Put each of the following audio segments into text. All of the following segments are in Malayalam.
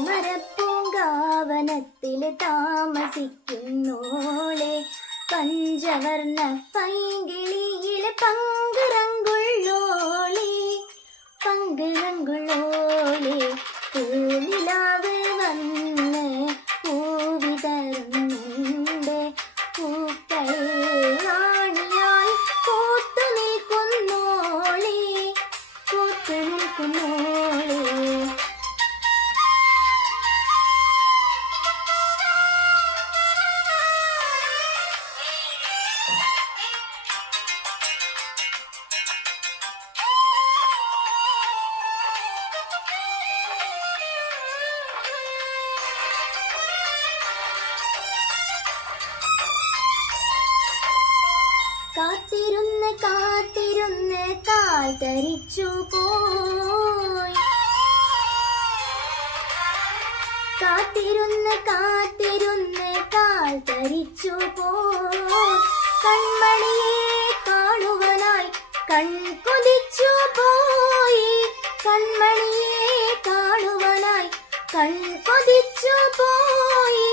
താമരപ്പൂങ്കാവനത്തില് താമസിക്കുന്നോളെ പഞ്ചവർണ പൈങ്കിളിയില് പങ്കുറങ്കുള്ളോളെ പങ്കുറങ്കുള്ളോളെ പൂവില കാത്തിരുന്ന് കാൽ ധരിച്ചു പോയി കാത്തിരുന്ന് കാത്തിരുന്ന് കാൽ ധരിച്ചു പോയി കൺമണിയെ കൺ കൺകൊതിച്ചു പോയി കൺമണിയെ കാണുവാനായി കൺകൊതിച്ചു പോയി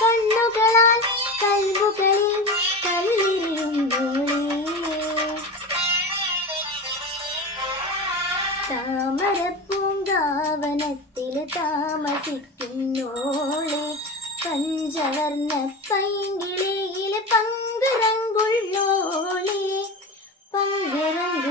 കണ്ണുകളാൽ കൽവുകളിൽ താമരപ്പൂങ്കാവനത്തിൽ താമസിക്കുന്നോളെ പഞ്ചവർണ പൈങ്കിളിയിൽ പങ്കുറങ്കുള്ളോളെ പങ്കുറങ്കുള്ളോളെ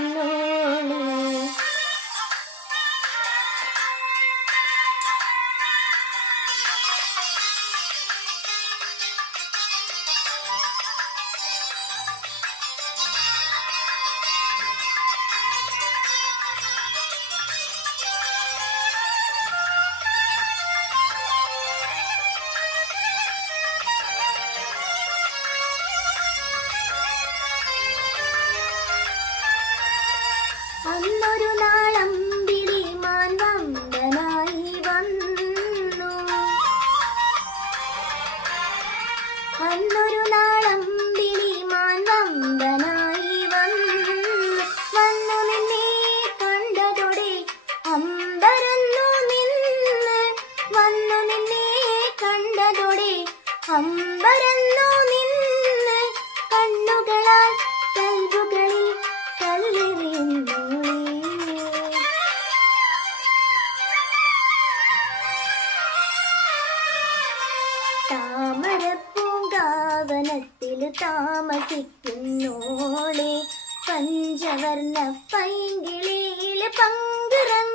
വന്നു നിന്നെ കണ്ടതോടെ അമ്പരന്നു നിന്ന് കണ്ണുകളാൽ കൽബുകളിൽ കല്ലെറിയുന്നു താമരപ്പൂങ്കാവനത്തിൽ താമസിക്കുന്നോളെ പഞ്ചവർണ പൈങ്കിളിയിൽ പങ്കുറങ്കുള്ളോളെ